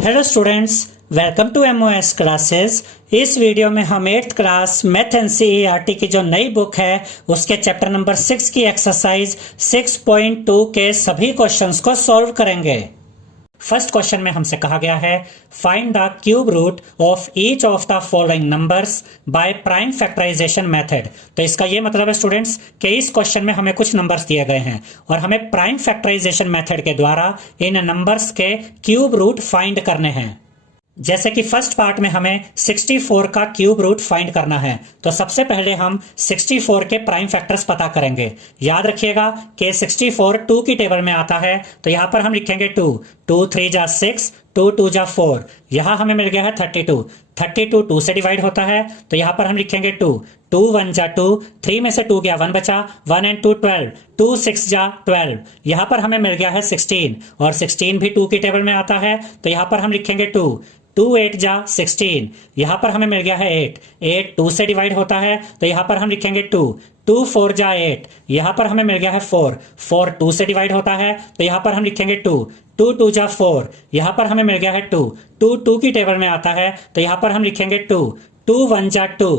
Hello students, welcome to MOS classes. इस video में हम 8th क्लास मैथ एनसीईआरटी की जो नई बुक है उसके चैप्टर नंबर 6 की एक्सरसाइज 6.2 के सभी क्वेश्चंस को सॉल्व करेंगे। फर्स्ट क्वेश्चन में हमसे कहा गया है find the cube root of each of the following numbers by prime factorization method. तो इसका ये मतलब है स्टूडेंट्स कि इस क्वेश्चन में हमें कुछ नंबर्स दिए गए हैं और हमें प्राइम फैक्टराइजेशन मेथड के द्वारा इन नंबर्स के क्यूब रूट फाइंड करने हैं। जैसे कि फर्स्ट पार्ट में हमें 64 का क्यूब रूट फाइंड करना है, तो सबसे पहले हम 64 के प्राइम फैक्टर्स पता करेंगे। याद रखिएगा कि 64 2 की टेबल में आता है, तो यहां पर हम लिखेंगे 2 2 3 जा 6, 2 2 जा 4। यहां हमें मिल गया है 32 32 2 से डिवाइड होता है, तो यहां पर हम लिखेंगे 2 2 1 जा 2, 3 में से 2 गया 1 बचा, 1 एंड 2 12, 2 6 जा 12। यहां पर हमें मिल गया है 16 और 16 भी 2 की टेबल में आता है, तो यहां पर हम लिखेंगे 2 2 8 जा 16। यहां पर हमें मिल गया है 8 8 2 से डिवाइड होता है, तो यहां पर हम लिखेंगे 2 2 4 जा 8। यहां पर हमें मिल गया है 4 4 2 से डिवाइड होता है, तो यहां पर हम लिखेंगे 2 2 2 जा 4। यहां पर हमें मिल गया है 2 2 2 की टेबल में आता है, तो यहां पर हम लिखेंगे 2 2 1 जा 2।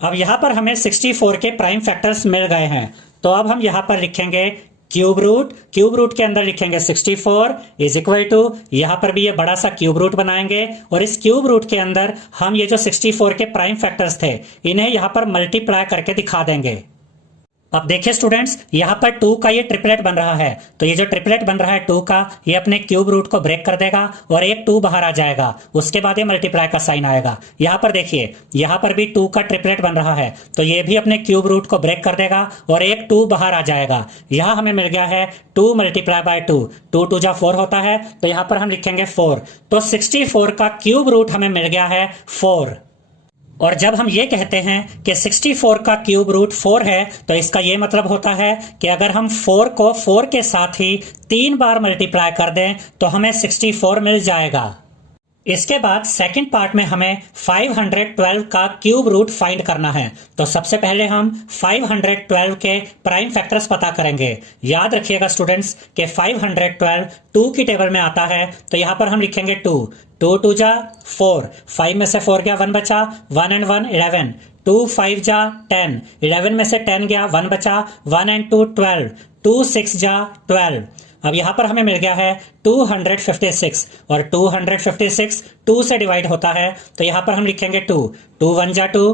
अब यहां पर हमें 64 के प्राइम फैक्टर्स मिल गए हैं, तो अब हम यहां पर लिखेंगे क्यूब रूट के अंदर लिखेंगे 64 इज इक्वल टू, यहां पर भी ये बड़ा सा क्यूब रूट बनाएंगे और इस क्यूब रूट के अंदर हम ये जो 64 के प्राइम फैक्टर्स थे इन्हें यहां पर मल्टीप्लाई करके दिखा देंगे। अब देखिए स्टूडेंट्स, यहां पर 2 का ये ट्रिपलेट बन रहा है, तो ये जो ट्रिपलेट बन रहा है 2 का, ये अपने क्यूब रूट को ब्रेक कर देगा और एक 2 बाहर आ जाएगा, उसके बाद ये मल्टीप्लाई का साइन आएगा। यहां पर देखिए, यहां पर भी 2 का ट्रिपलेट बन रहा है, तो ये भी अपने क्यूब रूट को ब्रेक कर देगा और एक 2 बाहर आ जाएगा। यहां हमें मिल गया है 2 मल्टीप्लाई बाय 2, 2 2 जा 4 होता है, तो यहां पर हम लिखेंगे 4। तो 64 का क्यूब रूट हमें मिल गया है 4। और जब हम ये कहते हैं कि 64 का क्यूब रूट 4 है, तो इसका ये मतलब होता है कि अगर हम 4 को 4 के साथ ही 3 बार मल्टीप्लाई कर दें तो हमें 64 मिल जाएगा। इसके बाद सेकंड पार्ट में हमें 512 का क्यूब रूट फाइंड करना है, तो सबसे पहले हम 512 के प्राइम फैक्टर्स पता करेंगे। याद रखिएगा स्टूडेंट्स कि 512 2 की टेबल में आता है, तो यहां पर हम लिखेंगे 2 2 2 जा 4, 5 में से 4 गया 1 बचा, 1 एंड 1 11, 2 5 जा 10, 11 में से 10 गया 1 बचा, 1 एंड 2 12, 2 6 जा 12। अब यहां पर हमें मिल गया है 256 और 256 2 से डिवाइड होता है, तो यहां पर हम लिखेंगे 2 2 1 जा 2,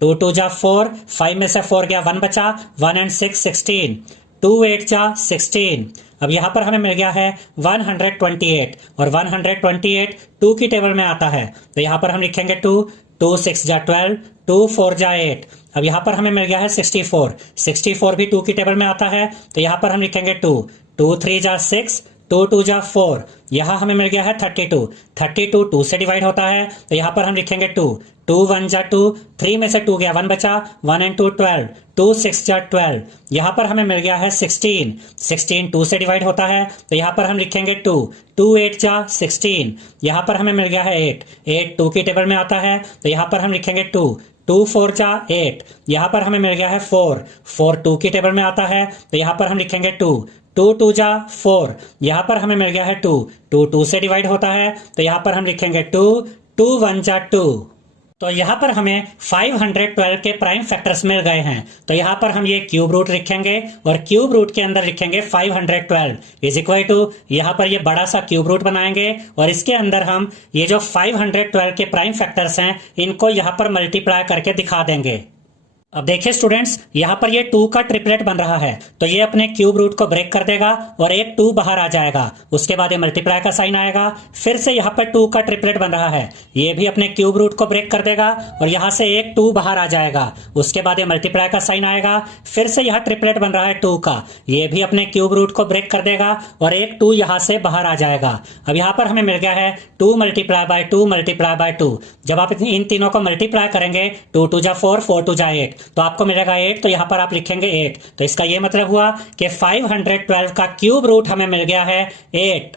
2 2 जा 4, 5 में से 4 गया 1 बचा, 1 एंड 6 16, 2 8 जा 16। अब यहां पर हमें मिल गया है 128 और 128 2 की टेबल में आता है, तो यहां पर हम लिखेंगे 2 2 6 जा 12, 2 4 जा 8। अब यहां पर हमें मिल गया है 64 भी 2 की टेबल में आता है, तो यहां पर हम लिखेंगे 2 2 3 जा 6, 2 2 जा 4। यहां हमें मिल गया है 32 2 से डिवाइड होता है, तो यहां पर हम लिखेंगे 2 2 1 जा 2, 3 में से 2 गया 1 बचा, 1 एंड 2 12, 2 6 जा 12। यहां पर हमें मिल गया है 16 2 से डिवाइड होता है, तो यहां पर हम लिखेंगे 2 2 8 जा 16। यहां पर हमें मिल गया है 8 2 की टेबल में आता है, तो यहां पर हम लिखेंगे 2 2 4 जा 8। यहां पर हमें मिल गया है 4 2 की टेबल में आता है, तो यहां पर हम लिखेंगे 2 2 2 जा 4। यहां पर हमें मिल गया है 2 2 से डिवाइड होता है, तो यहां पर हम लिखेंगे 2 2 1 जा 2। तो यहां पर हमें 512 के प्राइम फैक्टर्स मिल गए हैं, तो यहां पर हम ये क्यूब रूट लिखेंगे और क्यूब रूट के अंदर लिखेंगे 512 इज इक्वल टू, यहां पर ये बड़ा सा क्यूब रूट बनाएंगे और इसके अंदर हम ये जो 512 के प्राइम फैक्टर्स हैं इनको यहां पर मल्टीप्लाई करके दिखा देंगे। अब देखिए स्टूडेंट्स, यहां पर ये 2 का ट्रिपलेट बन रहा है, तो ये अपने क्यूब रूट को ब्रेक कर देगा और एक 2 बाहर आ जाएगा, उसके बाद ये मल्टीप्लाई का साइन आएगा। फिर से यहां पर 2 का ट्रिपलेट बन रहा है, ये भी अपने क्यूब रूट को ब्रेक कर देगा और यहां से एक 2 बाहर आ जाएगा, उसके बाद ये मल्टीप्लाई का साइन आएगा। फिर से यहां ट्रिपलेट बन रहा है 2 का, ये भी अपने क्यूब रूट को ब्रेक कर देगा और एक 2 यहां से बाहर आ जाएगा। अब यहां पर हमें मिल गया है 2 मल्टीप्लाई बाय 2 मल्टीप्लाई बाय 2। जब आप इन तीनों को मल्टीप्लाई करेंगे 2 2 जा 4 4 2 जा 8, तो आपको मिलेगा 8, तो यहां पर आप लिखेंगे 8। तो इसका यह मतलब हुआ कि 512 का क्यूब रूट हमें मिल गया है 8।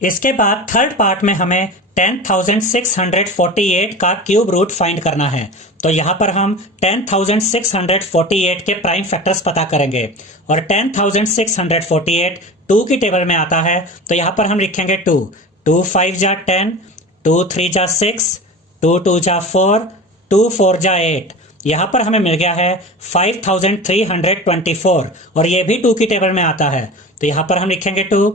इसके बाद थर्ड पार्ट में हमें 10,648 का क्यूब रूट फाइंड करना है, तो यहां पर हम 10,648 के प्राइम फैक्टर्स पता करेंगे और 10,648 2 की टेबल में आता है, तो यहां पर हम लिखेंगे 2 2 5 जा 10, 2 3 जा 6, 2 2 जा 4, 2 4 जा 8। यहाँ पर हमें मिल गया है 5324 और ये भी 2 की टेबल में आता है। तो यहाँ पर हम लिखेंगे 2,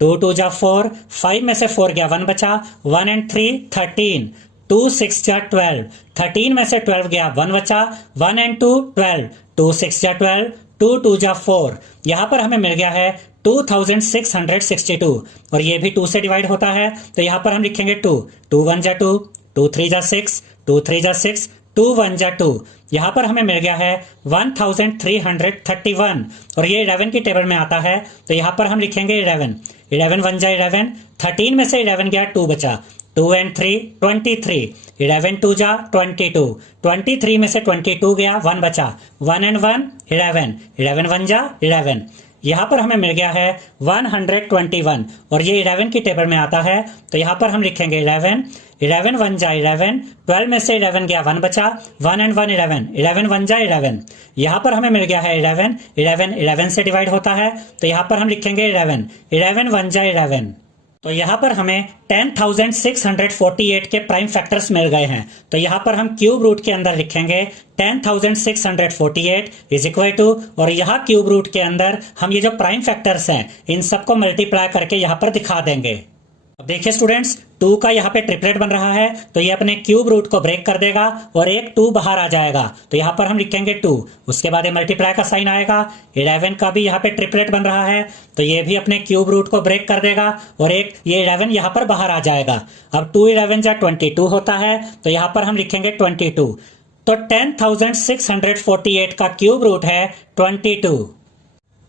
2 2 जा 4, 5 में से 4 गया 1 बचा, 1 and 3 13, 2 6 जा 12, 13 में से 12 गया 1 बचा, 1 and 2 12, 2 6 जा 12, 2 2 जा 4। यहाँ पर हमें मिल गया है 2662 और ये भी 2 से डिवाइड होता है। तो यहाँ पर हम लिखेंगे 2, 2 1 जा 2, 2 3 जा 6, 2 3 जा 6, 2 1 जा 2। यहाँ पर हमें मिल गया है 1331 और ये 11 की टेबल में आता है। तो यहाँ पर हम लिखेंगे 11, 11 1 जा 11, 13 में से 11 गया 2 बचा, 2 and 3 23, 11 2 जा 22, 23 में से 22 गया 1 बचा, 1 and 1 11, 11 1 जा 11। यहाँ पर हमें मिल गया है 121 और ये 11 की टेबल में आता है। तो यहाँ पर हम लिखेंगे 11, 11 1 जा 11, 12 में से 11 गया 1 बचा, 1 and 1 11, 11 1 जा 11। यहाँ पर हमें मिल गया है 11, 11 11 से डिवाइड होता है। तो यहाँ पर हम लिखेंगे 11, 11 1 जा 11। तो यहाँ पर हमें 10,648 के प्राइम फैक्टर्स मिल गए हैं। तो यहाँ पर हम क्यूब रूट के अंदर लिखेंगे 10,648 इज इक्वल टू, और यहाँ क्यूब रूट के अंदर हम ये जो प्राइम फैक्टर्स हैं इन सबको मल्टीप्लाई करके यहाँ पर दिखा देंगे। अब देखिए स्टूडेंट्स, 2 का यहाँ पे ट्रिपलेट बन रहा है तो ये अपने क्यूब रूट को ब्रेक कर देगा और एक 2 बाहर आ जाएगा। तो यहाँ पर हम लिखेंगे 2, उसके बाद मल्टीप्लाई का साइन आएगा। 11 का भी यहाँ पे ट्रिपलेट बन रहा है तो ये भी अपने क्यूब रूट को ब्रेक कर देगा और एक ये 11 यहाँ पर बाहर आ जाएगा। अब 2 11 जा 22 होता है तो यहाँ पर हम लिखेंगे 22। तो 10,648 का क्यूब रूट है 22।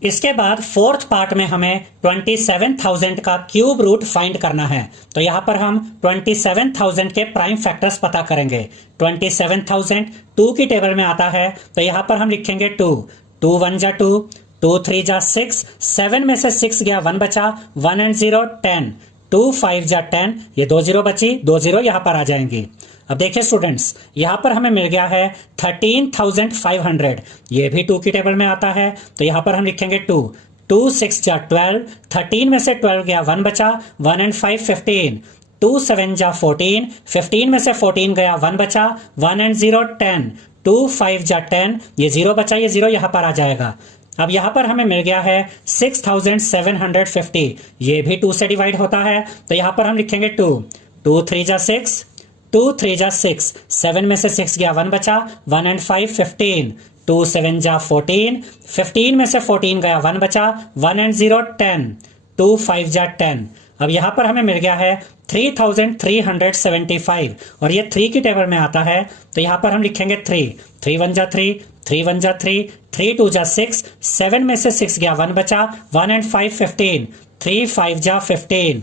इसके बाद फोर्थ पार्ट में हमें 27,000 का क्यूब रूट फाइंड करना है। तो यहाँ पर हम 27,000 के प्राइम फैक्टर्स पता करेंगे। 27,000 2 की टेबल में आता है तो यहाँ पर हम लिखेंगे 2, 2 1 जा 2, 2 3 जा 6, 7 में से 6 गया 1 बचा, 1 and 0 10, 2 5 जा 10, ये 2 0 बची, 2 0 यहाँ पर आ जाएंगी। अब देखिए स्टूडेंट्स, यहाँ पर हमें मिल गया है 13,500, ये भी 2 की टेबल में आता है। तो यहाँ पर हम लिखेंगे 2, 2 6 जा 12, 13 में से 12 गया 1 बचा, 1 and 5 15, 2 7 जा 14, 15 में से 14 गया 1 बचा, 1 and 0 10, 2 5 जा 10, ये 0 बचा, ये 0 यहाँ पर आ जाएगा। अब यहाँ पर हमें मिल गया है 6,750, ये भी 2 से डिवाइड होता है। तो यहाँ पर हम लिखेंगे 2, 2 3 जा 6, 2 3 जा 6, 7 में से 6 गया 1 बचा, 1 and 5 15, 2 7 जा 14, 15 में से 14 गया 1 बचा, 1 and 0 10, 2 5 जा 10। अब यहाँ पर हमें मिल गया है 3,375 और ये 3 की टेबल में आता है। तो यहाँ पर हम लिखेंगे 3, 3 1 जा 3, 3 1 जा 3, 3 2 जा 6, 7 में से 6 गया 1 बचा, 1 and 5 15, 3 5 जा 15।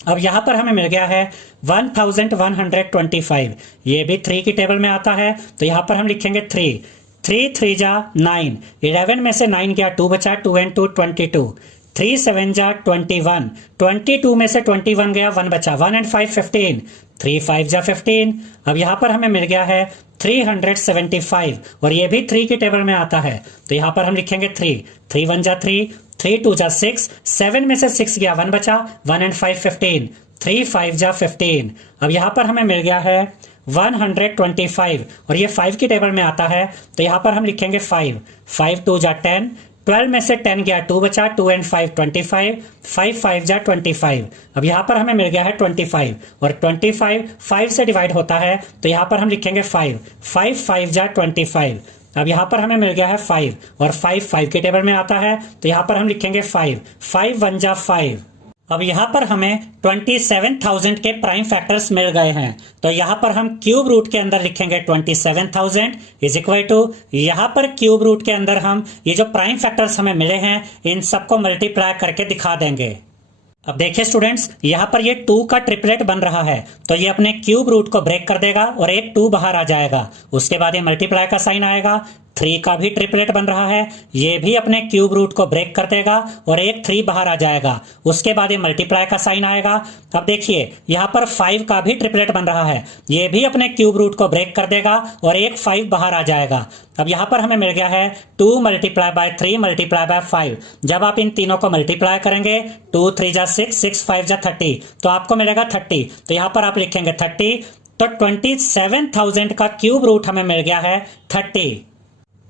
अब यहाँ पर हमें मिल गया है 1,125, ये भी 3 की टेबल में आता है। तो यहाँ पर हम लिखेंगे 3, 3 3 जा 9, 11 में से 9 गया 2 बचा, 2 and 2 22, 3 7 जा 21, 22 में से 21 गया 1 बचा, 1 and 5 15, 3 5 जा 15। अब यहाँ पर हमें मिल गया है 375 और ये भी 3 की टेबल में आता है। तो यहाँ पर हम लिखेंगे 3, 3 1 जा 3, 3 2 जा 6, 7 में से 6 गया 1 बचा, 1 and 5 15, 3 5 जा 15। अब यहाँ पर हमें मिल गया है 125 और ये 5 की टेबल में आता है। तो यहाँ पर हम लिखेंगे 5, 5 2 जा 10, 12 में से 10 गया 2 बचा, 2 and 5 25, 5 5 जा 25। अब यहाँ पर हमें मिल गया है 25 और 25 5 से डिवाइड होता है। तो यहाँ पर हम लिखेंगे 5, 5 5 जा 25। अब यहाँ पर हमें मिल गया है 5 और 5 5 के टेबल में आता है। तो यहाँ पर हम लिखेंगे 5, 5 1 जा 5। अब यहाँ पर हमें 27,000 के प्राइम फैक्टर्स मिल गए हैं। तो यहाँ पर हम क्यूब रूट के अंदर लिखेंगे 27,000 इज इक्वल टू, यहाँ पर क्यूब रूट के अंदर हम ये जो प्राइम फैक्टर्स हमें मिले हैं इन सबको मल्टीप्लाई करके दिखा देंगे। अब देखिए स्टूडेंट्स, यहाँ पर ये 2 का ट्रिपलेट बन रहा है तो ये अपने क्यूब रूट को ब्रेक कर देगा और एक 2 बाहर आ जाएगा। उसके बाद ये मल्टीप्लाई का साइन आएगा। 3 का भी ट्रिपलेट बन रहा है, ये भी अपने क्यूब रूट को ब्रेक कर देगा और एक 3 बाहर आ जाएगा। उसके बाद ये मल्टीप्लाई का साइन आएगा। अब देखिए यहाँ पर 5 का भी ट्रिपलेट बन रहा है, ये भी अपने क्यूब रूट को ब्रेक कर देगा और एक 5 बाहर आ जाएगा। अब यहाँ पर हमें मिल गया है 2 मल्टीप्लाई बाय 3 मल्टीप्लाई बाय 5। जब आप इन तीनों को मल्टीप्लाई करेंगे 2 3 जा 6, 6 5 जा 30, तो आपको मिलेगा 30। तो यहाँ पर आप लिखेंगे 30, तो 27,000 का क्यूब रूट हमें मिल गया है 30।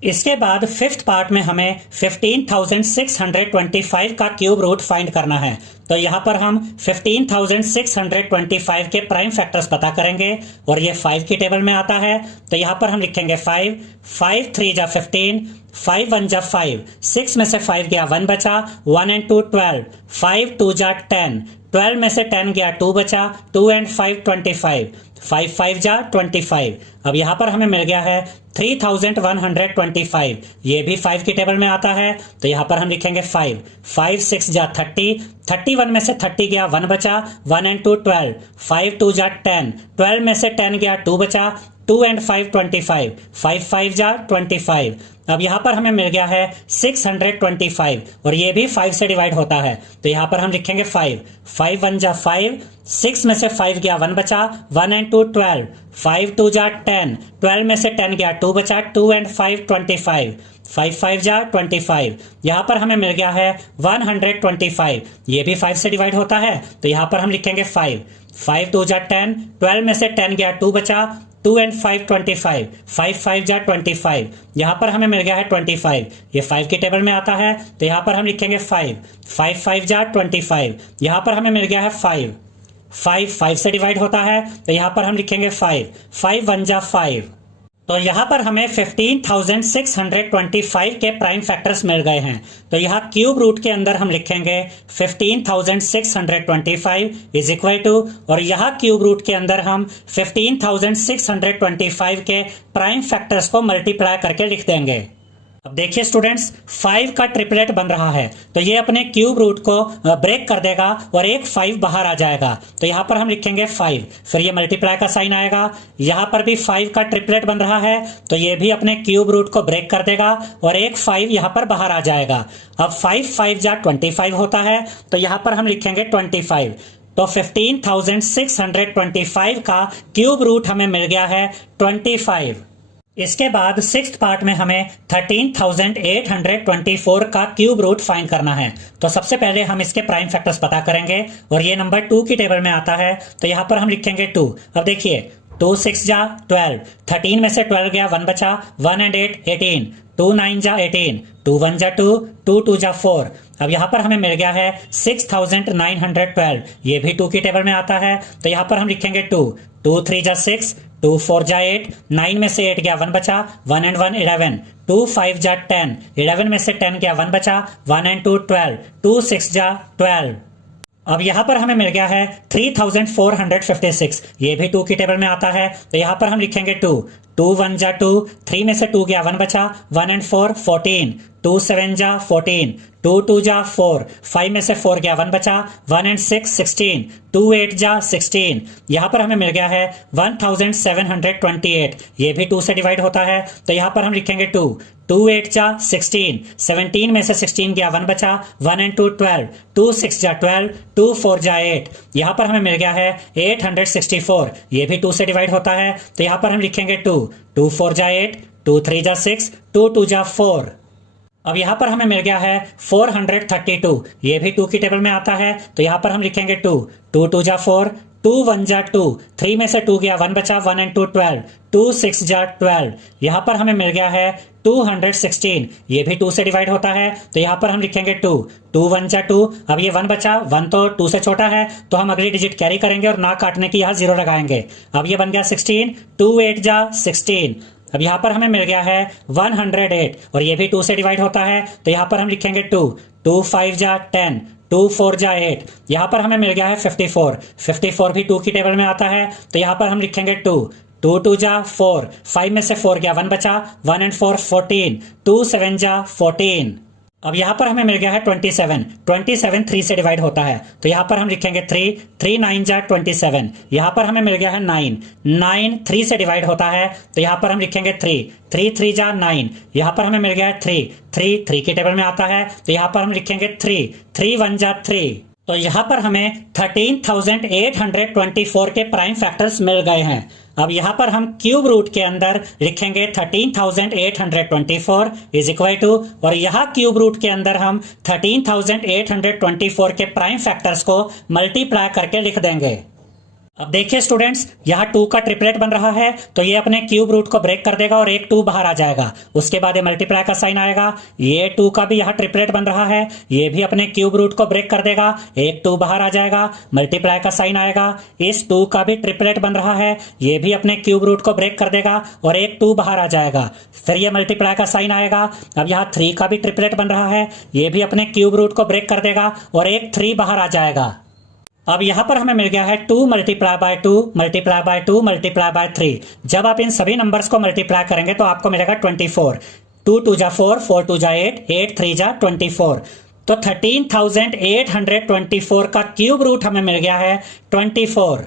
इसके बाद फिफ्थ पार्ट में हमें 15,625 का क्यूब रूट फाइंड करना है। तो यहाँ पर हम 15,625 के प्राइम फैक्टर्स पता करेंगे और ये 5 की टेबल में आता है। तो यहाँ पर हम लिखेंगे 5, 5 3 जा 15, 5 1 जा 5, 6 में से 5 गया 1 बचा, 1 and 2 12, 5 2 जा 10, 12 में से 10 गया 2 बचा, 2 and 5 25, 5 5 जा 25। अब यहाँ पर हमें मिल गया है 3,125, ये भी 5 की टेबल में आता है। तो यहाँ पर हम लिखेंगे 5, 5 6 जा 30, 31 में से 30 गया 1 बचा, 1 and 2 12, 5 2 जा 10, 12 में से 10 गया 2 बचा, 2 and 5 25, 5 5 जा 25। अब यहाँ पर हमें मिल गया है 625 और ये भी 5 से डिवाइड होता है। तो यहाँ पर हम लिखेंगे 5, 5 1 जा 5, 6 में से 5 गया 1 बचा, 1 and 2 12, 5 2 जा 10, 12 में से 10 गया 2 बचा, 2 and 5 25, 5 5 जा 25। यहाँ पर हमें मिल गया है 125, ये भी 5 से डिवाइड होता है। तो यहाँ पर हम लिखेंगे 5, 5 2 जा 10, 12 में से 10 गया 2 बचा, 2 and 5 25, 5 5 जा 25। यहाँ पर हमें मिल गया है 25, ये 5 की टेबल में आता है। तो यहाँ पर हम लिखेंगे 5, 5 5 जा 25। यहाँ पर हमें मिल गया है 5, 5 5 से डिवाइड होता है। तो यहाँ पर हम लिखेंगे 5, 5 1 जा 5। तो यहाँ पर हमें 15,625 के प्राइम फैक्टर्स मिल गए हैं। तो यहाँ क्यूब रूट के अंदर हम लिखेंगे 15,625 इज इक्वल टू, और यहाँ क्यूब रूट के अंदर हम 15,625 के प्राइम फैक्टर्स को मल्टीप्लाई करके लिख देंगे। अब देखिए स्टूडेंट्स, 5 का ट्रिपलेट बन रहा है, तो ये अपने क्यूब रूट को ब्रेक कर देगा और एक 5 बाहर आ जाएगा। तो यहाँ पर हम लिखेंगे 5, फिर ये मल्टीप्लाई का साइन आएगा। यहाँ पर भी 5 का ट्रिपलेट बन रहा है, तो ये भी अपने क्यूब रूट को ब्रेक कर देगा और एक 5 यहाँ पर बाहर आ जाएगा। अब 5 5 जा 25 होता है, तो यहाँ पर हम लिखेंगे 25। तो 15,625 का क्यूब रूट हमें मिल गया है 25। इसके बाद सिक्स्थ पार्ट में हमें 13,824 का क्यूब रूट फाइंड करना है। तो सबसे पहले हम इसके प्राइम फैक्टर्स पता करेंगे और ये नंबर 2 की टेबल में आता है। तो यहाँ पर हम लिखेंगे 2। अब देखिए 2 6 जा 12, 13 में से 12 गया 1 बचा, 1 and 8 18, 2 9 जा 18, 2 1 जा 2, 2 2 जा 4। अब यहाँ पर हमें मिल गया है 6,912, ये भी 2 की टेबल में आता है। तो यहाँ पर हम लिखेंगे 2, 2 3 जा 6, 2 4 जा 8, 9 में से 8 गया 1 बचा, 1 and 1 11, 2 5 जा 10, 11 में से 10 गया 1 बचा, 1 and 2 12, 2 6 जा 12। अब यहाँ पर हमें मिल गया है 3,456, ये भी 2 की टेबल में आता है। तो यहाँ पर हम लिखेंगे 2, 2 1 जा 2, 3 में से 2 गया 1 बचा, 1 and 4 14, 2 7 जा 14, 2 2 जा 4, 5 में से 4 गया 1 बचा, 1 and 6 16, 2 8 जा 16। यहाँ पर हमें मिल गया है 1,728, ये भी 2 से डिवाइड होता है। तो यहाँ पर हम लिखेंगे 2, 2 8 जा 16, 17 में से 16 गया 1 बचा, 1 and 2 12, 2 6 जा 12, 2 4 जा 8। यहाँ पर हमें मिल गया है 864, ये भी 2 से डिवाइड होता है। तो यहाँ पर हम लिखेंगे 2, 2 4 जा 8, 2 3 जा 6, 2 2 जा 4। अब यहाँ पर हमें मिल गया है 432, ये भी 2 की टेबल में आता है। तो यहाँ पर हम लिखेंगे 2, 2 2 जा 4, 2 1 जा 2, 3 में से 2 गया 1 बचा, 1 and 2 12, 2 6 जा 12। यहाँ पर हमें मिल गया है 216, ये भी 2 से डिवाइड होता है। तो यहाँ पर हम लिखेंगे 2, 2 1 जा 2। अब ये 1 बचा, 1 तो 2 से छोटा है, तो हम अगली डिजिट कैरी करेंगे और ना काटने की यहाँ 0 लगाएंगे। अब ये बन गया 16, 2 8 जा 16। अब यहाँ पर हमें मिल गया है 108 और ये भी 2 से डिवाइड होता है। तो यहाँ पर हम लिखेंगे 2, 2 5 जा 10, 2 4 जा 8। यहाँ पर हमें मिल गया है 54, 54 भी 2 की टेबल में आता है। तो यहाँ पर हम लिखेंगे 2, 2 2 जा 4, 5 में से 4 गया 1 बचा, 1 and 4 14, 2 7 जा 14। अब यहाँ पर हमें मिल गया है 27। 27 3 से डिवाइड होता है, तो यहाँ पर हम लिखेंगे 3। 3 9 जा 27। यहाँ पर हमें मिल गया है 9। 9 3 से डिवाइड होता है, तो यहाँ पर हम लिखेंगे 3। 3 3 जा 9। यहाँ पर हमें मिल गया है 3। 3 3 के टेबल में आता है, तो यहाँ पर हम लिखेंगे 3। 3 1 जा 3। तो यहाँ पर हमें 13,824 के प्राइम फैक्टर्स मिल गए हैं। अब यहाँ पर हम क्यूब रूट के अंदर लिखेंगे 13,824 इज इक्वल टू, और यहाँ क्यूब रूट के अंदर हम 13,824 के प्राइम फैक्टर्स को मल्टीप्लाई करके लिख देंगे। अब देखिए स्टूडेंट्स, यहाँ 2 का ट्रिपलेट बन रहा है, तो ये अपने क्यूब रूट को ब्रेक कर देगा और एक 2 बाहर आ जाएगा। उसके बाद ये मल्टीप्लाई का साइन आएगा। ये 2 का भी यहाँ ट्रिपलेट बन रहा है, ये भी अपने क्यूब रूट को ब्रेक कर देगा, एक 2 बाहर आ जाएगा, मल्टीप्लाई का साइन आएगा। इस 2 का भी ट्रिपलेट बन रहा है, ये भी अपने क्यूब रूट को ब्रेक कर देगा और एक 2 बाहर आ जाएगा, फिर ये मल्टीप्लाई का साइन आएगा। अब यहाँ 3 का भी ट्रिपलेट बन रहा है, ये भी अपने क्यूब रूट को ब्रेक कर देगा और एक 3 बाहर आ जाएगा। अब यहाँ पर हमें मिल गया है 2 multiply by 2 multiply by 2 multiply by 3। जब आप इन सभी नंबर्स को मल्टीप्लाई करेंगे तो आपको मिलेगा 24। 2 2 जा 4, 4 2 जा 8, 8 3 जा 24। तो 13,824 का क्यूब रूट हमें मिल गया है 24।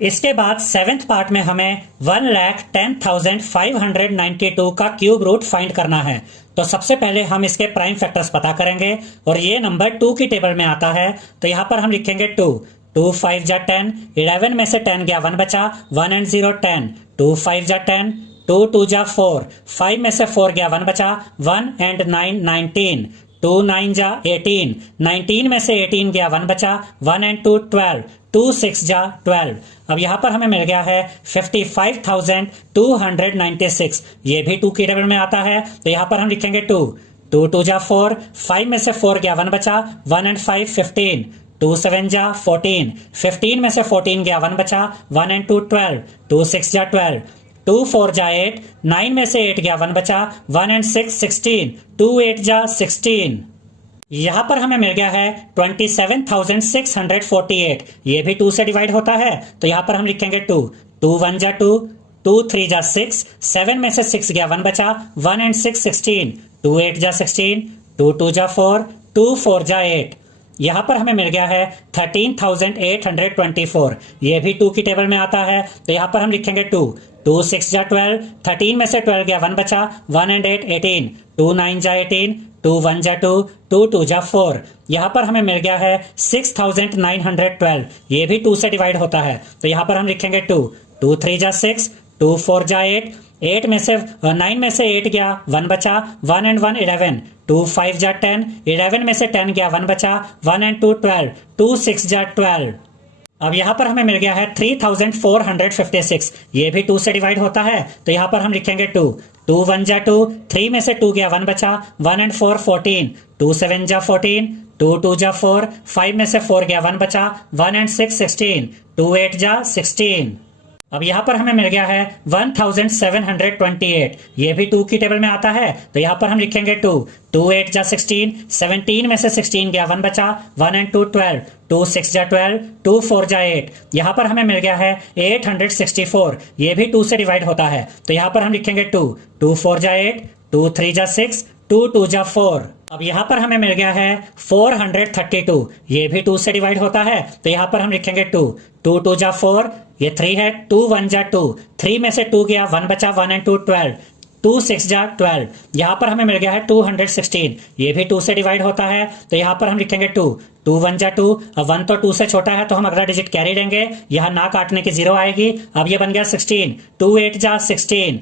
इसके बाद 7th पार्ट में हमें 1,10,592 का क्यूब रूट फाइंड करना है। तो सबसे पहले हम इसके प्राइम फैक्टर्स पता करेंगे, और ये नंबर 2 की टेबल में आता है, तो यहाँ पर हम लिखेंगे 2। 2 5 जा 10, 11 में से 10 गया 1 बचा, 1 and 0 10। 2 5 जा 10, 2 2 जा 4, 5 में से 4 गया 1 बचा, 1 and 9 19। 2 9 जा 18, 19 में से 18 गया 1 बचा, 1 and 2 12। 2 6 जा 12। अब यहाँ पर हमें मिल गया है 55,296। ये भी 2 की टेबल में आता है, तो यहाँ पर हम लिखेंगे 2। 2 2 जा 4, 5 में से 4 गया 1 बचा, 1 and 5 15। 2 7 जा 14, 15 में से 14 गया 1 बचा, 1 and 2 12। 2 6 जा 12, 2 4 जा 8, 9 में से 8 गया 1 बचा, 1 and 6 16। 2 8 जा 16। यहाँ पर हमें मिल गया है 27,648। ये भी 2 से डिवाइड होता है, तो यहाँ पर हम लिखेंगे 2। 2 1 जा 2, 2 3 जा 6, 7 में से 6 गया 1 बचा, 1 and 6 16। 2 8 जा 16, 2 2 जा 4, 2 4 जा 8। यहाँ पर हमें मिल गया है 13,824। ये भी 2 की टेबल में आता है, तो यहाँ पर हम लिखेंगे 2। 2 6 जा 12, 13 में से 12 गया 1 बचा, 1 and 8 18। 2 9 जा 18, 2 1 जा 2, 2 2 जा 4। यहाँ पर हमें मिल गया है 6,912। ये भी 2 से डिवाइड होता है, तो यहाँ पर हम लिखेंगे 2। 2 3 जा 6, 2 4 जा 8, 8 में से 9 में से 8 गया 1 बचा, 1 and 1 11। 2 5 जा 10, 11 में से 10 गया 1 बचा, 1 and 2 12। 2 6 जा 12। अब यहाँ पर हमें मिल गया है 3,456। ये भी 2 से डिवाइड होता है, तो यहाँ पर हम लिखेंगे 2। 2 1 जा 2, 3 में से 2 गया 1 बचा, 1 and 4 14। 2 7 जा 14, 2 2 जा 4, 5 में से 4 गया 1 बचा, 1 and 6 16। 2 8 जा 16। अब यहाँ पर हमें मिल गया है 1,728। ये भी 2 की टेबल में आता है, तो यहाँ पर हम लिखेंगे 2। 2 8 जा 16, 17 में से 16 गया 1 बचा, 1 and 2 12। 2 6 जा 12, 2 4 जा 8। यहाँ पर हमें मिल गया है 864। ये भी 2 से डिवाइड होता है, तो यहाँ पर हम लिखेंगे 2। 2 4 जा 8, 2 3 जा 6, 2 2 जा 4। अब यहाँ पर हमें मिल गया है 432। ये भी 2 से डिवाइड होता है, तो यहाँ पर हम लिखेंगे 2। 2 2 जा 4, ये 3 है, 2 1 जा 2, 3 में से 2 गया 1 बचा, 1 and 2 12। 2 6 जा 12। यहाँ पर हमें मिल गया है 216। ये भी 2 से डिवाइड होता है, तो यहाँ पर हम लिखेंगे 2। 2 1 जा 2, अब 1 तो 2 से छोटा है, तो हम अगला डिजिट कैरी लेंगे, यहाँ ना काटने की 0 आएगी। अब ये बन गया 16। 2 8 जा 16।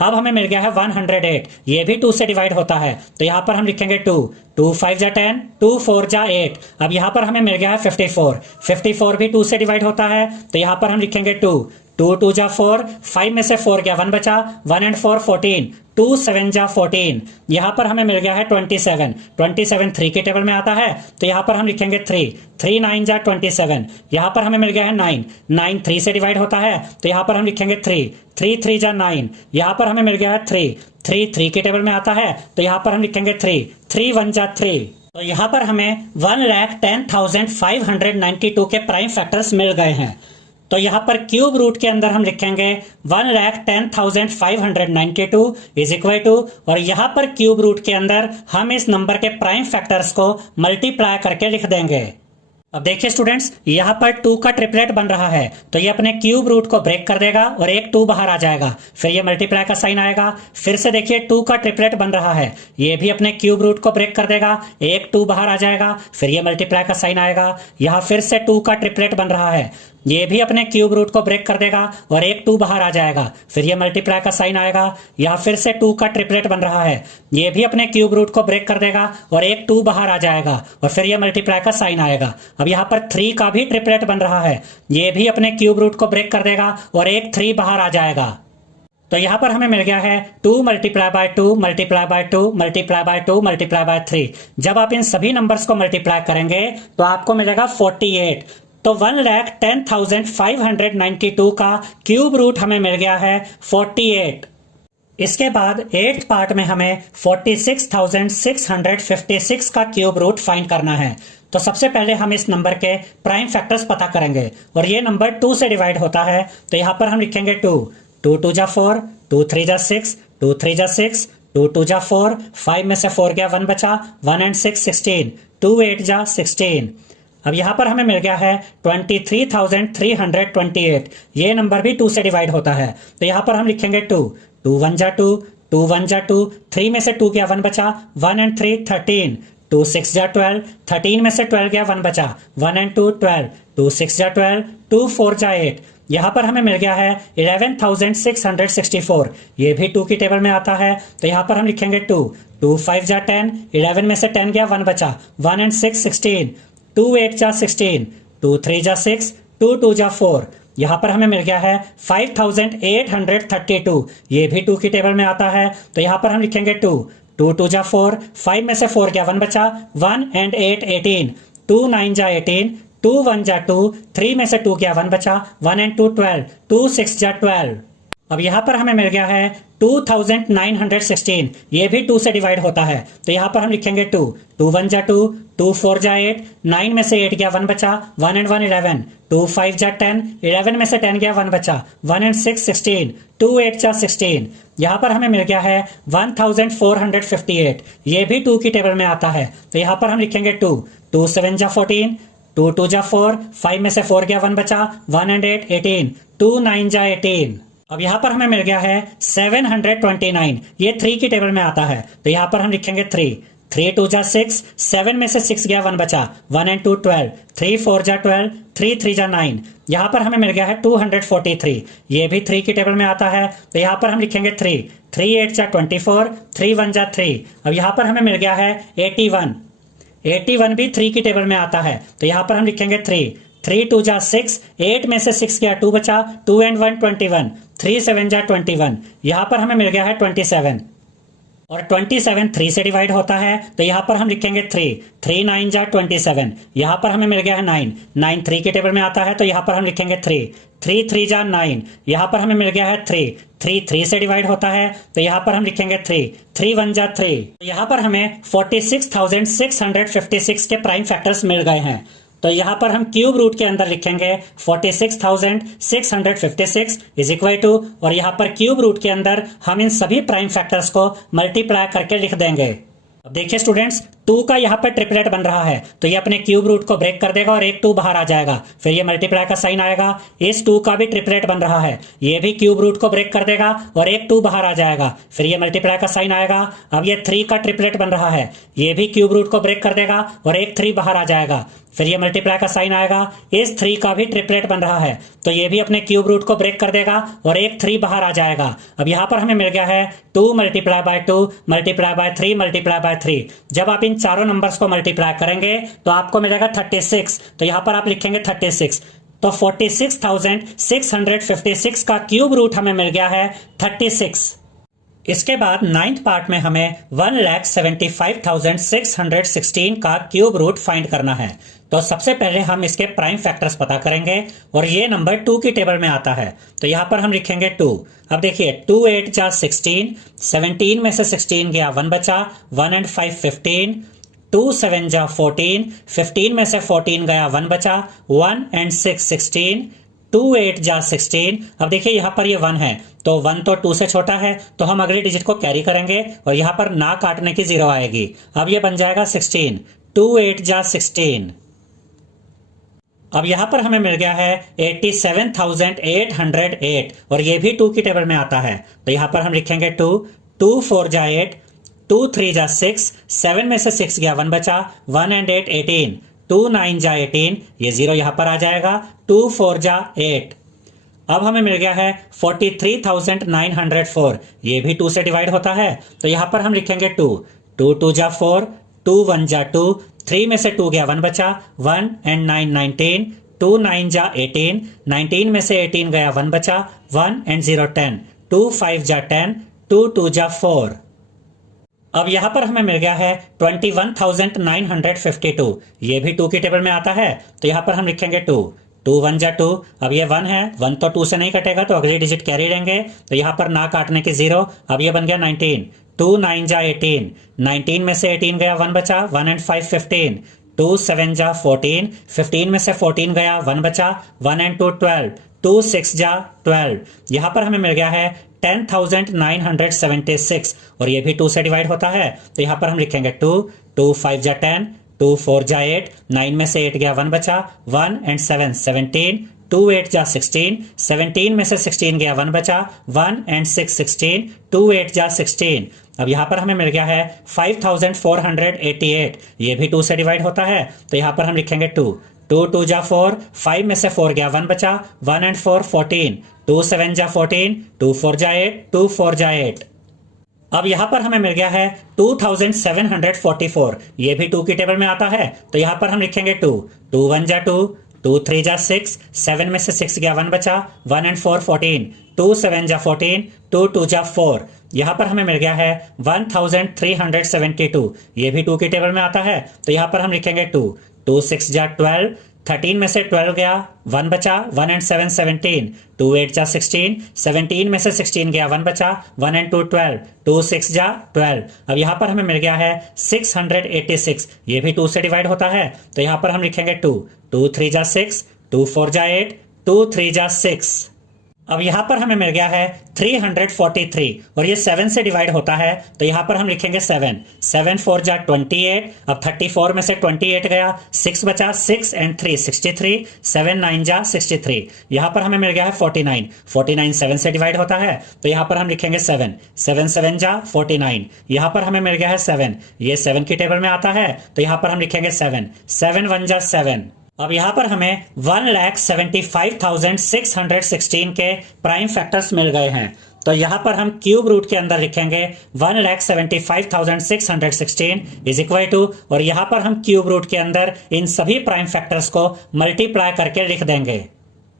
अब हमें मिल गया है 108। ये भी 2 से डिवाइड होता है, तो यहाँ पर हम लिखेंगे 2। 2 5 जा 10, 2 4 जा 8। अब यहाँ पर हमें मिल गया है 54। 54 भी 2 से डिवाइड होता है, तो यहाँ पर हम लिखेंगे 2। 2 2 जा 4, 5 में से 4 गया 1 बचा, 1 and 4 14। 2 7 जा 14। यहाँ पर हमें मिल गया है 27। 27 3 के टेबल में आता है, तो यहाँ पर हम लिखेंगे 3। 3 9 जा 27। यहाँ पर हमें मिल गया है 9। 9 3 से डिवाइड होता है, तो यहाँ पर हम लिखेंगे 3। 3 3 जा 9। यहाँ पर हमें मिल गया है 3। 3 3 के टेबल में आता है, तो यहाँ पर हम लिखेंगे 3। 3 1 जा 3। तो यहाँ पर हमें 1,10,592 के प्राइम फैक्टर्स मिल गए हैं। तो यहाँ पर क्यूब रूट के अंदर हम लिखेंगे 1,10,592 इज इक्वल टू, और यहाँ पर क्यूब रूट के अंदर हम इस नंबर के प्राइम फैक्टर्स को मल्टीप्लाई करके लिख देंगे। अब देखिए स्टूडेंट्स, यहाँ पर 2 का ट्रिपलेट बन रहा है, तो ये अपने क्यूब रूट को ब्रेक कर देगा और एक 2 बाहर आ जाएगा, फिर ये मल्टीप्लाई का साइन आएगा। फिर से देखिए 2 का ट्रिपलेट बन रहा है, ये भी अपने क्यूब रूट को ब्रेक कर देगा, एक 2 बाहर आ जाएगा, फिर ये मल्टीप्लाई का साइन आएगा। यहाँ फिर से 2 का ट्रिपलेट बन रहा है, ये भी अपने क्यूब रूट को ब्रेक कर देगा और एक 2 बाहर आ जाएगा, फिर ये मल्टीप्लाई का साइन आएगा। यहाँ फिर से 2 का ट्रिपलेट बन रहा है, ये भी अपने क्यूब रूट को ब्रेक कर देगा और एक 2 बाहर आ जाएगा और फिर ये मल्टीप्लाई का साइन आएगा। अब यहाँ पर 3 का भी ट्रिपलेट बन रहा है, ये भी अपने क्यूब रूट को ब्रेक कर देगा और एक 3 बाहर आ जाएगा। तो यहाँ पर हमें मिल गया है 2 multiply by 2 multiply by 2 multiply by 2 multiply by 3। जब आप इन सभी नंबर्स को मल्टीप्लाई करेंगे तो आपको मिलेगा 48। तो 1,10,592 का क्यूब रूट हमें मिल गया है 48। इसके बाद 8th पार्ट में हमें 46,656 का क्यूब रूट फाइंड करना है। तो सबसे पहले हम इस नंबर के प्राइम फैक्टर्स पता करेंगे और ये नंबर 2 से डिवाइड होता है, तो यहाँ पर हम लिखेंगे 2 2 जा 4, 2 3 जा 6, 2 3 जा 6, 2 2 जा 4, 5 में से 4 गया 1 बचा, 1 and 6 16, 2 8 जा 16। अब यहाँ पर हमें मिल गया है 23,328, ये नंबर भी 2 से डिवाइड होता है, तो यहाँ पर हम लिखेंगे 2 2 1 जा 2, 2 1 जा 2, 3 में से 2 गया 1 बचा, 1 and 3 13, 2 6 जा 12, 13 में से 12 गया 1 बचा, 1 and 2 12, 2 6 जा 12, 2 4 जा 8। यहाँ पर हमें मिल गया है 11,664, ये भी 2 की टेबल में आता है, तो यहाँ पर हम लिखेंगे 2 2 5 जा 10, 11 में से 10 गया 1 बचा, 1 and 6 16, 2 8 जा 16, 2 3 जा 6, 2 2 जा 4। यहाँ पर हमें मिल गया है 5,832, ये भी 2 की टेबल में आता है, तो यहाँ पर हम लिखेंगे 2 2 2 जा 4, 5 में से 4 गया 1 बचा, 1 and 8 18, 2 9 जा 18, 2 1 जा 2, 3 में से 2 गया 1 बचा, 1 and 2 12, 2 6 जा 12। अब यहाँ पर हमें मिल गया है 2,916, ये भी 2 से डिवाइड होता है, तो यहाँ पर हम लिखेंगे 2 2 1 जा 2, 2 4 जा 8, 9 में से 8 गया 1 बचा, 1 and 1 11, 2 5 जा 10, 11 में से 10 गया 1 बचा, 1 and 6 16, 2 8 जा 16। यहाँ पर हमें मिल गया है 1,458, ये भी 2 की टेबल में आता है, तो यहाँ पर हम लिखेंगे 2 2 7 जा 14, 2 2 जा 4, 5 में से 4 गया 1 बचा, 1 and 8 18, 2 9 जा 18। अब यहाँ पर हमें मिल गया है 729, ये 3 की टेबल में आता है, तो यहाँ पर हम लिखेंगे 3 3 2 जा 6, 7 में से 6 गया 1 बचा, 1 and 2 12, 3 4 जा 12, 3 3 जा 9। यहाँ पर हमें मिल गया है 243, ये भी 3 की टेबल में आता है, तो यहाँ पर हम लिखेंगे 3 3 8 जा 24, 3 1 जा 3। अब यहाँ पर हमें मिल गया है 81 भी 3 की टेबल में आता है, तो यहाँ पर हम लिखेंगे 3 3 2 जा 6, 8 में से 6 गया 2 बचा, 2 and 1 21, 3 7 जा 21। यहाँ पर हमें मिल गया है 27 और 27 3 से डिवाइड होता है, तो यहाँ पर हम लिखेंगे 3 3 9 जा 27। यहाँ पर हमें मिल गया है 9 3 की टेबल में आता है, तो यहाँ पर हम लिखेंगे 3 3 3 जा 9। यहाँ पर हमें मिल गया है 3 3 से डिवाइड होता है, तो यहाँ पर हम लिखेंगे 3 1 जा 3। यहाँ पर हमें 46,656 के प्राइम फैक्टर्स मिल गए हैं, तो यहाँ पर हम क्यूब रूट के अंदर लिखेंगे 46,656 इज इक्वल टू, और यहाँ पर क्यूब रूट के अंदर हम इन सभी प्राइम फैक्टर्स को मल्टीप्लाई करके लिख देंगे। अब देखिए स्टूडेंट्स, 2 का यहाँ पर ट्रिपलेट बन रहा है, तो ये अपने क्यूब रूट को ब्रेक कर देगा और एक 2 बाहर आ जाएगा, फिर ये मल्टीप्लाई का साइन आएगा। इस 2 का भी ट्रिपलेट बन रहा है, ये भी क्यूब रूट को ब्रेक कर देगा और एक 2 बाहर आ जाएगा, फिर ये मल्टीप्लाई का साइन आएगा। अब ये 3 का ट्रिपलेट बन रहा है, ये भी क्यूब रूट को ब्रेक कर देगा और एक 3 बाहर आ जाएगा, फिर ये मल्टीप्लाई का साइन आएगा। इस 3 का भी ट्रिपलेट बन रहा है, तो ये भी अपने क्यूब रूट को ब्रेक कर देगा और एक 3 बाहर आ जाएगा। अब यहाँ पर हमें मिल गया है 2 multiply by 2 multiply by 3 multiply by 3। जब आप इन चारों नंबर्स को मल्टीप्लाई करेंगे तो आपको मिलेगा 36, तो यहाँ पर आप लिखेंगे 36। तो 46,656 का क्यूब रूट हमें मिल गया है 36। इसके बाद 9th पार्ट में हमें 1,75,616 का क्यूब रूट फाइंड करना है। तो सबसे पहले हम इसके प्राइम फैक्टर्स पता करेंगे और ये नंबर 2 की टेबल में आता है, तो यहाँ पर हम लिखेंगे 2। अब देखिए 2 8 जा 16, 17 में से 16 गया 1 बचा, 1 and 5 15, 2 7 जा 14, 15 में से 14 गया 1 बचा, 1 and 6 16, 2 8 जा 16। अब देखिए यहाँ पर ये 1 है तो 1 तो 2 से छोटा है तो हम अगले डिजिट को कैरी करेंगे और यहाँ पर ना काटने की 0 आएगी। अब ये बन जाएगा 16। 2 8 जा 16। अब यहां पर हमें मिल गया है 87,808 और ये भी 2 की टेबल में आता है तो यहां पर हम लिखेंगे 2। 2 4 जा 8, 2 3 जा 6, 7 में से 6 गया 1 बचा, 1 एंड 8 18, 2 9 जा 18, ये 0 यहां पर आ जाएगा। 2 4 जा 8। अब हमें मिल गया है 43,904, ये भी 2 से डिवाइड होता है तो यहां पर हम लिखेंगे 2। 2 2 जा 4, 2 1 जा 2, 3 में से 2 गया 1 बचा, 1 एंड 9 19, 2 9 जा 18, 19 में से 18 गया 1 बचा, 1 एंड 0 10, 2 5 जा 10, 2 2 जा 4। अब यहां पर हमें मिल गया है 21,952, ये भी 2 की टेबल में आता है तो यहां पर हम लिखेंगे 2। 2 1 जा 2, अब ये 1 है, 1 तो 2 से नहीं कटेगा तो अगली डिजिट कैरी लेंगे तो यहां पर ना काटने की 0। अब ये बन गया 19। 2 9 जा 18, 19 में से 18 गया 1 बचा, 1 एंड 5 15, 2 7 जा 14, 15 में से 14 गया 1 बचा, 1 एंड 2 12, 2 6 जा 12। यहां पर हमें मिल गया है 10,976 और ये भी 2 से डिवाइड होता है तो यहां पर हम लिखेंगे 2। 2 5 जा 10, 2 4 जा 8, 9 में से 8 गया 1 बचा, 1 एंड 7 17, 2 8 जा 16, 17 में से 16 गया 1 बचा, 1 एंड 6 16, 2 8 जा 16। अब यहां पर हमें मिल गया है 5,488, ये भी 2 से डिवाइड होता है तो यहां पर हम लिखेंगे 2। 2 2 जा 4, 5 में से 4 गया 1 बचा, 1 एंड 4 14, 2 7 जा 14, 2 4 जा 8, 2 4 जा 8। अब यहां पर हमें मिल गया है 2,744, ये भी 2 की टेबल में आता है तो यहां पर हम लिखेंगे 2। 2 1 जा 2, 2 3 जा 6, 7 में से 6 गया 1 बचा, 1 एंड 4 14, 2 7 जा 14, 2 2 जा 4। यहां पर हमें मिल गया है 1,372, ये भी 2 की टेबल में आता है तो यहां पर हम लिखेंगे 2। 2 6 जा 12, 13 में से 12 गया 1 बचा, 1 एंड 7 17, 2 8 जा 16, 17 में से 16 गया 1 बचा, 1 एंड 2 12, 2 6 जा 12। अब यहां पर हमें मिल गया है 686, ये भी 2 से डिवाइड होता है तो यहां पर हम लिखेंगे 2। 2 3 जा 6, 2 4 जा 8, 2 3 जा 6। अब यहां पर हमें मिल गया है 343 और ये 7 से डिवाइड होता है तो यहां पर हम लिखेंगे 7। 7 4 जा 28, अब 34 में से 28 गया 6 बचा, 6 एंड 3 63, 7 9 जा 63। यहां पर हमें मिल गया है 49। 49 7 से डिवाइड होता है तो यहां पर हम लिखेंगे 7। 7 7 जा 49। यहां पर हमें मिल गया है 7, ये 7 की टेबल में आता है तो यहां पर हम लिखेंगे 7। 7 1 जा 7। अब यहां पर हमें 1,75,616 के प्राइम फैक्टर्स मिल गए हैं तो यहां पर हम क्यूब रूट के अंदर लिखेंगे 1,75,616 इज इक्वल टू, और यहां पर हम क्यूब रूट के अंदर इन सभी प्राइम फैक्टर्स को मल्टीप्लाई करके लिख देंगे।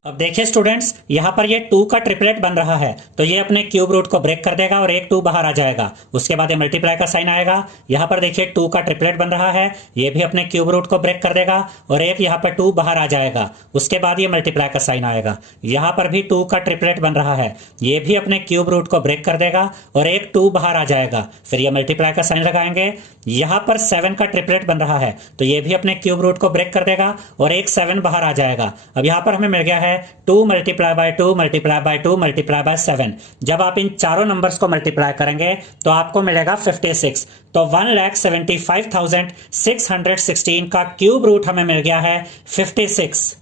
अब देखिए स्टूडेंट्स, यहां पर ये 2 का ट्रिपलेट बन रहा है तो ये अपने क्यूब रूट को ब्रेक कर देगा और एक 2 बाहर आ जाएगा, उसके बाद ये मल्टीप्लाई का साइन आएगा। यहां पर देखिए 2 का ट्रिपलेट बन रहा है, ये भी अपने क्यूब रूट को ब्रेक कर देगा और एक यहां पर 2 बाहर आ जाएगा, उसके बाद ये मल्टीप्लाई का साइन आएगा। यहां पर भी 2 का ट्रिपलेट बन रहा है, ये भी अपने क्यूब रूट को ब्रेक कर देगा और एक 2 बाहर आ जाएगा, फिर ये मल्टीप्लाई का साइन लगाएंगे। यहां पर 7 का ट्रिपलेट बन रहा है तो ये भी अपने क्यूब रूट को ब्रेक कर देगा और एक 7 बाहर आ जाएगा। अब यहां पर हमें मिल गया है 2 multiply by 2 multiply by 2 multiply by 7। जब आप इन चारों नंबर्स को मल्टीप्लाई करेंगे तो आपको मिलेगा 56। तो 1,75,616 का क्यूब रूट हमें मिल गया है 56।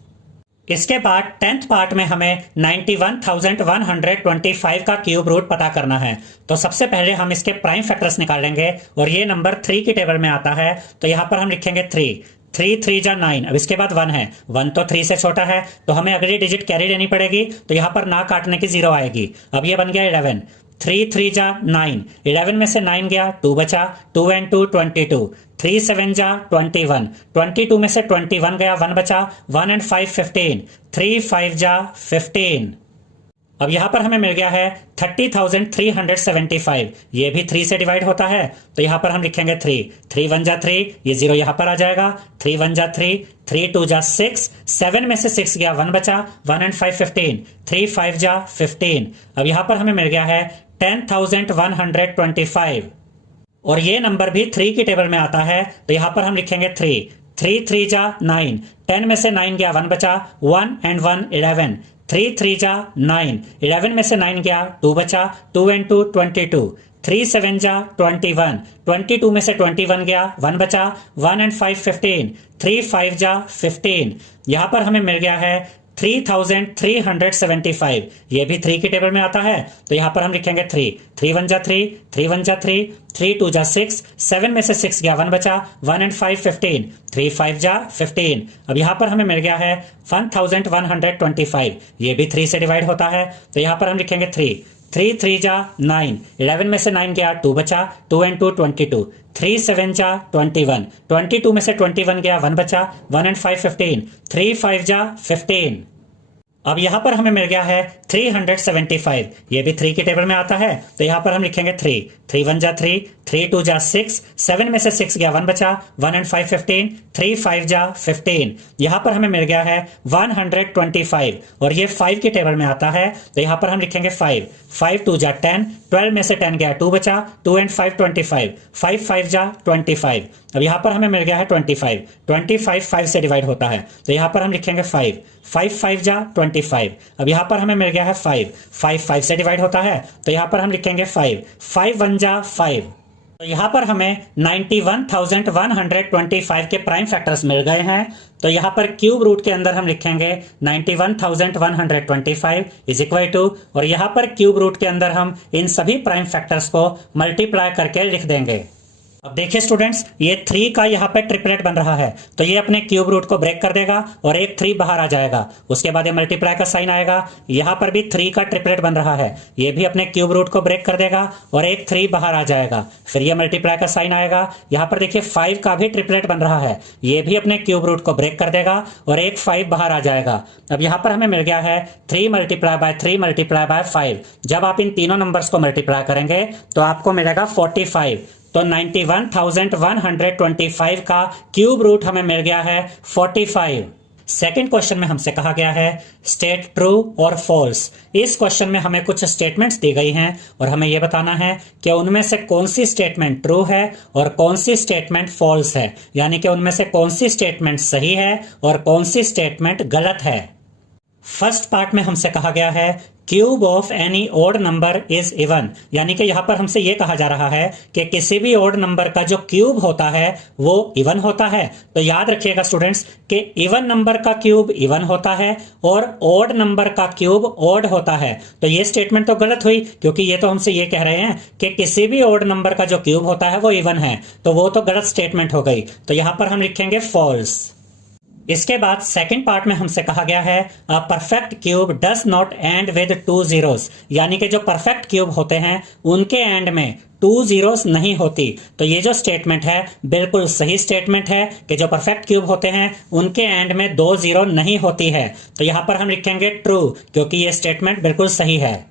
इसके बाद 10th पार्ट में हमें 91,125 का क्यूब रूट पता करना है। तो सबसे पहले हम इसके प्राइम फैक्टर्स निकालेंगे और ये नंबर 3 की टेबल में आता है तो यहां पर हम लिखेंगे 3। 3 3 जा 9, अब इसके बाद 1 है, 1 तो 3 से छोटा है तो हमें अगली डिजिट कैरी लेनी पड़ेगी तो यहां पर ना काटने की 0 आएगी। अब ये बन गया 11। 3 3 जा 9, 11 में से 9 गया 2 बचा, 2 एंड 2 22, 3 7 जा 21, 22 में से 21 गया 1 बचा, 1 एंड 5 15, 3 5 जा 15। अब यहां पर हमें मिल गया है 30,375, ये भी 3 से डिवाइड होता है तो यहां पर हम लिखेंगे 3। 3 1 जा 3, ये 0 यहां पर आ जाएगा, 3 1 जा 3, 3 2 जा 6, 7 में से 6 गया 1 बचा, 1 एंड 5 15, 3 5 जा 15। अब यहां पर हमें मिल गया है 10,125 और ये नंबर भी 3 की टेबल में आता है तो यहां पर हम लिखेंगे 3। 3 3 जा 9, 10 में से 9 गया 1 बचा, 1 एंड 1 11, 3 3 जा 9, 11 में से 9 गया 2 बचा, 2 and 2 22, 3 7 जा 21, 22 में से 21 गया 1 बचा, 1 and 5 15, 3 5 जा 15। यहां पर हमें मिल गया है 3375। ये भी 3 की टेबल में आता है, तो यहां पर हम लिखेंगे 3, 3 1 जा 3, 3 1 जा 3, 3 2 जा 6, 7 में से 6 गया 1 बचा, 1 and 5 15, 3 5 जा 15। अब यहां पर हमें मिल गया है 1125। ये भी 3 से डिवाइड होता है, तो यहां पर हम लिखेंगे 3, 3 3 जा 9, 11 में से 9 गया 2 बचा, 2 and 2 22, 3 7 जा 21, 22 में से 21 गया 1 बचा, 1 and 5 15, 3 5 जा 15। अब यहां पर हमें मिल गया है 375। ये भी 3 की टेबल में आता है, तो यहां पर हम लिखेंगे 3, 3 1 जा 3, 3 2 जा 6, 7 में से 6 गया 1 बचा, 1 and 5 15, 3 5 जा 15। यहां पर हमें मिल गया है 125 और ये 5 की टेबल में आता है, तो यहां पर हम लिखेंगे 5, 5 2 जा 10, 12 में से 10 गया 2 बचा, 2 and 5 25, 5 5 जा 25। अब यहां पर हमें मिल गया है 25, 25 5 से डिवाइड होता है, तो यहां पर हम लिखेंगे 5, 5 5 जा 25। अब यहां पर हमें मिल गया है 5, 5 5 से डिवाइड होता है, तो यहां पर हम लिखेंगे 5, 5 1 जा 5। तो यहां पर हमें 91,125 के प्राइम फैक्टर्स मिल गए हैं। तो यहां पर क्यूब रूट के अंदर हम लिखेंगे 91,125 इज इक्वल टू, और यहां पर क्यूब रूट के अंदर हम इन सभी प्राइम फैक्टर्स को मल्टीप्लाई करके लिख देंगे। अब देखिए स्टूडेंट्स, ये 3 का यहाँ पे ट्रिपलेट बन रहा है, तो ये अपने क्यूब रूट को ब्रेक कर देगा और एक 3 बाहर आ जाएगा। उसके बाद ये मल्टीप्लाई का साइन आएगा। यहाँ पर भी 3 का ट्रिपलेट बन रहा है, ये भी अपने क्यूब रूट को ब्रेक कर देगा और एक 3 बाहर आ जाएगा। फिर ये मल्टीप्लाई का साइन आएगा। यहाँ पर देखिए 5 का भी ट्रिपलेट बन रहा है, ये भी अपने क्यूब रूट को ब्रेक कर देगा और एक 5 बाहर आ जाएगा। अब यहाँ पर हमें मिल गया है 3 मल्टीप्लाई बाय 3 मल्टीप्लाई बाय 5। जब आप इन तीनों नंबर्स को मल्टीप्लाई करेंगे तो आपको मिलेगा 45। तो 91,125 का क्यूब रूट हमें मिल गया है 45। सेकेंड क्वेश्चन में हमसे कहा गया है स्टेट ट्रू और फॉल्स। इस क्वेश्चन में हमें कुछ स्टेटमेंट्स दी गई हैं और हमें यह बताना है कि उनमें से कौन सी स्टेटमेंट ट्रू है और कौन सी स्टेटमेंट फॉल्स है, यानी कि उनमें से कौन सी स्टेटमेंट सही है और कौन सी स्टेटमेंट गलत है। फर्स्ट पार्ट में हमसे कहा गया है cube of any odd number is even, यानी कि यहां पर हमसे यह कहा जा रहा है कि किसी भी ओड नंबर का जो क्यूब होता है वो इवन होता है। तो याद रखिएगा स्टूडेंट्स कि इवन नंबर का क्यूब इवन होता है और ओड नंबर का क्यूब ओड होता है। तो ये स्टेटमेंट तो गलत हुई, क्योंकि ये तो हमसे ये कह रहे हैं कि किसी भी ओड नंबर का जो क्यूब होता है वो इवन है, तो वो तो गलत स्टेटमेंट हो गई। तो यहां पर हम लिखेंगे फॉल्स। इसके बाद सेकंड पार्ट में हमसे कहा गया है a perfect cube does not and with 2 zeros, यानी कि जो परफेक्ट क्यूब होते हैं उनके एंड में 2 zeros नहीं होती। तो ये जो स्टेटमेंट है बिल्कुल सही स्टेटमेंट है कि जो परफेक्ट क्यूब होते हैं उनके एंड में 2 0 नहीं होती है। तो यहां पर हम लिखेंगे ट्रू, क्योंकि ये स्टेटमेंट बिल्कुल सही है।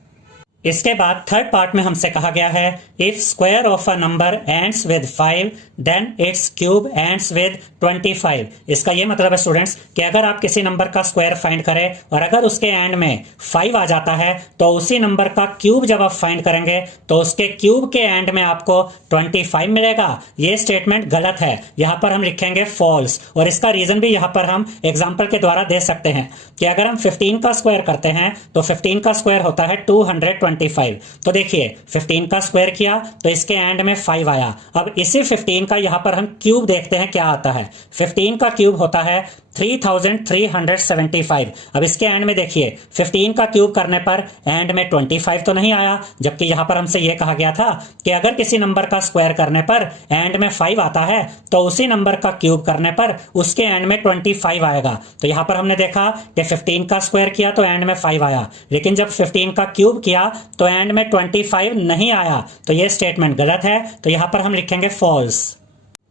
इसके बाद थर्ड पार्ट में हमसे कहा गया है if square of a number ends with 5 then its cube ends with 25। इसका ये मतलब है स्टूडेंट्स कि अगर आप किसी नंबर का स्क्वायर फाइंड करें और अगर उसके एंड में 5 आ जाता है तो उसी नंबर का क्यूब जब आप फाइंड करेंगे तो उसके क्यूब के एंड में आपको 25 मिलेगा। ये स्टेटमेंट गलत है, यहां पर हम लिखेंगे फॉल्स। और इसका रीजन भी यहां पर हम एग्जाम्पल के द्वारा दे सकते हैं कि अगर हम 15 का स्क्वायर करते हैं तो 15 का स्क्वायर होता है 225। तो देखिए 15 का स्क्वायर किया तो इसके एंड में 5 आया। अब इसी 15 का यहां पर हम क्यूब देखते हैं क्या आता है। 15 का क्यूब होता है 3375। अब इसके एंड में देखिए 15 का क्यूब करने पर एंड में 25 तो नहीं आया, जबकि यहां पर हमसे यह कहा गया था कि अगर किसी नंबर का स्क्वायर करने पर एंड में 5 आता है तो उसी नंबर का क्यूब करने पर उसके एंड में 25 आएगा। तो यहां पर हमने देखा कि 15 का स्क्वायर किया तो एंड में 5 आया, लेकिन जब 15 का क्यूब किया तो एंड में 25 नहीं आया। तो यह स्टेटमेंट गलत है, तो यहां पर हम लिखेंगे फॉल्स।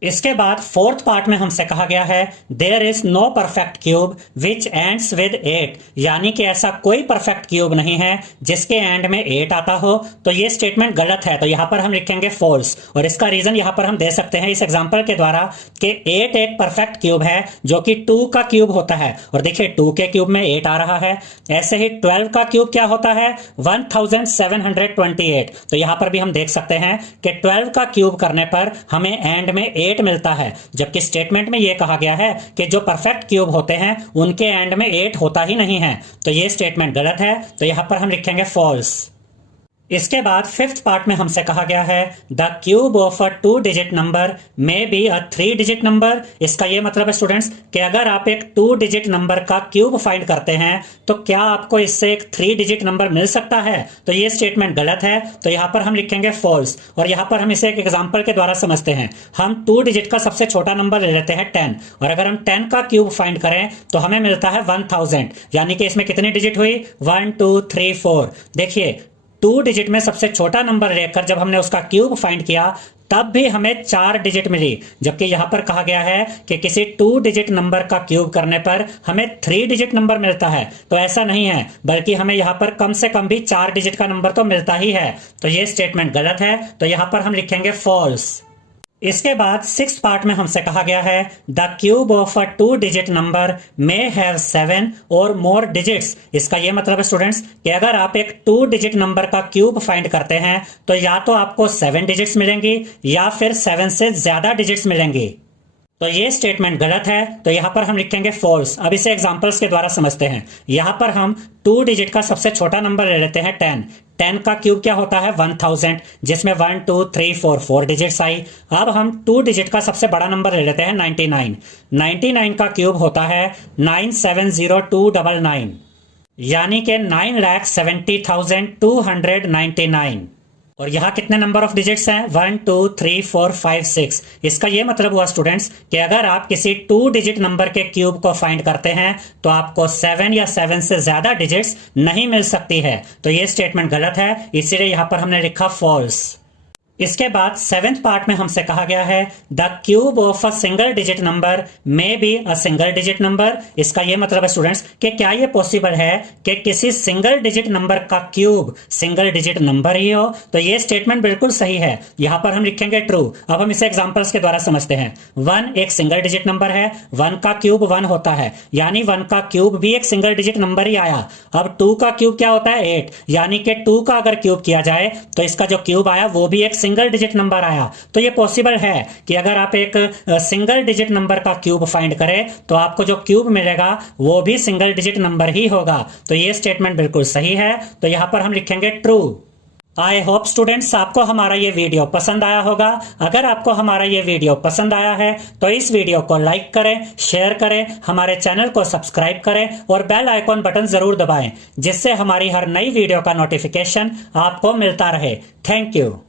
इसके बाद फोर्थ पार्ट में हमसे कहा गया है there is no perfect cube which ends with 8, यानी कि ऐसा कोई परफेक्ट क्यूब नहीं है जिसके एंड में 8 आता हो। तो ये स्टेटमेंट गलत है, तो यहां पर हम लिखेंगे फॉल्स। और इसका रीजन यहां पर हम दे सकते हैं इस एग्जांपल के द्वारा कि 8 एक परफेक्ट क्यूब है जो कि 2 का क्यूब होता है। और देखिए 2 के क्यूब में 8 आ रहा है। ऐसे ही 12 का क्यूब क्या होता है 1728। तो यहां पर भी हम देख सकते हैं कि 12 का क्यूब करने पर हमें एंड में 8 मिलता है, जबकि स्टेटमेंट में ये कहा गया है कि जो परफेक्ट क्यूब होते हैं उनके एंड में 8 होता ही नहीं है। तो ये स्टेटमेंट गलत है, तो यहां पर हम लिखेंगे फॉल्स। इसके बाद फिफ्थ पार्ट में हमसे कहा गया है the cube of a 2 digit number may be a 3 digit number. इसका यह मतलब है स्टूडेंट्स कि अगर आप एक 2 डिजिट नंबर का क्यूब फाइंड करते हैं तो क्या आपको इससे एक 3 डिजिट नंबर मिल सकता है। तो ये स्टेटमेंट गलत है, तो यहां पर हम लिखेंगे फॉल्स। और यहां पर हम इसे एक एग्जाम्पल के द्वारा समझते हैं। हम 2 डिजिट का सबसे छोटा नंबर ले लेते हैं 10, और अगर हम 10 का क्यूब फाइंड करें तो हमें मिलता है 1000, यानी कि इसमें कितनी डिजिट हुई 1 2 3 4। देखिए 2 डिजिट में सबसे छोटा नंबर लेकर जब हमने उसका क्यूब फाइंड किया तब भी हमें 4 डिजिट मिली, जबकि यहां पर कहा गया है कि किसी 2 डिजिट नंबर का क्यूब करने पर हमें 3 डिजिट नंबर मिलता है। तो ऐसा नहीं है, बल्कि हमें यहां पर कम से कम भी 4 डिजिट का नंबर तो मिलता ही है। तो ये स्टेटमेंट गलत है, तो यहां पर हम लिखेंगे फॉल्स। इसके बाद 6th पार्ट में हमसे कहा गया है the cube of a 2 digit number may have 7 और मोर डिजिट्स। इसका यह मतलब है स्टूडेंट्स कि अगर आप एक 2 डिजिट नंबर का क्यूब फाइंड करते हैं तो या तो आपको 7 डिजिट्स मिलेंगी या फिर 7 से ज्यादा डिजिट्स मिलेंगी। तो ये स्टेटमेंट गलत है, तो यहां पर हम लिखेंगे फॉल्स। अब इसे एग्जांपल्स के द्वारा समझते हैं। यहां पर हम 2 डिजिट का सबसे छोटा नंबर ले लेते हैं 10। 10 का क्यूब क्या होता है 1000, जिसमें 1 2 3 4 डिजिट्स आई। अब हम 2 डिजिट का सबसे बड़ा नंबर ले लेते हैं 99। 99 का क्यूब होता है 970299, यानी कि 9,70,299। और यहां कितने नंबर ऑफ डिजिट्स हैं 1 2 3 4 5 6। इसका यह मतलब हुआ स्टूडेंट्स कि अगर आप किसी 2 डिजिट नंबर के क्यूब को फाइंड करते हैं तो आपको 7 या 7 से ज्यादा डिजिट्स नहीं मिल सकती है। तो यह स्टेटमेंट गलत है, इसीलिए यहां पर हमने लिखा फॉल्स। इसके बाद 7th पार्ट में हमसे कहा गया है the cube of a single digit number may be a single digit number. इसका यह मतलब है स्टूडेंट्स कि क्या यह पॉसिबल है कि किसी सिंगल डिजिट नंबर का क्यूब सिंगल डिजिट नंबर ही हो। तो यह स्टेटमेंट बिल्कुल सही है, यहां पर हम लिखेंगे ट्रू। अब हम इसे एग्जांपल्स के द्वारा समझते हैं। 1 एक सिंगल डिजिट नंबर है, 1 का क्यूब 1 होता है, यानी 1 का क्यूब भी एक सिंगल डिजिट नंबर ही आया। अब 2 का क्यूब क्या होता है 8, यानी कि 2 का अगर क्यूब किया जाए तो इसका जो क्यूब आया वो भी एक सिंगल डिजिट नंबर आया। तो ये पॉसिबल है कि अगर आप एक सिंगल डिजिट नंबर का क्यूब फाइंड करें तो आपको जो क्यूब मिलेगा वो भी सिंगल डिजिट नंबर ही होगा। तो ये स्टेटमेंट बिल्कुल सही है, तो यहां पर हम लिखेंगे ट्रू। आई होप स्टूडेंट्स आपको हमारा ये वीडियो पसंद आया होगा। अगर आपको हमारा ये वीडियो पसंद आया है तो इस वीडियो को लाइक करें, शेयर करें, हमारे चैनल को सब्सक्राइब करें और बेल आइकॉन बटन जरूर दबाएं, जिससे हमारी हर नई वीडियो का नोटिफिकेशन आपको मिलता रहे। Thank you.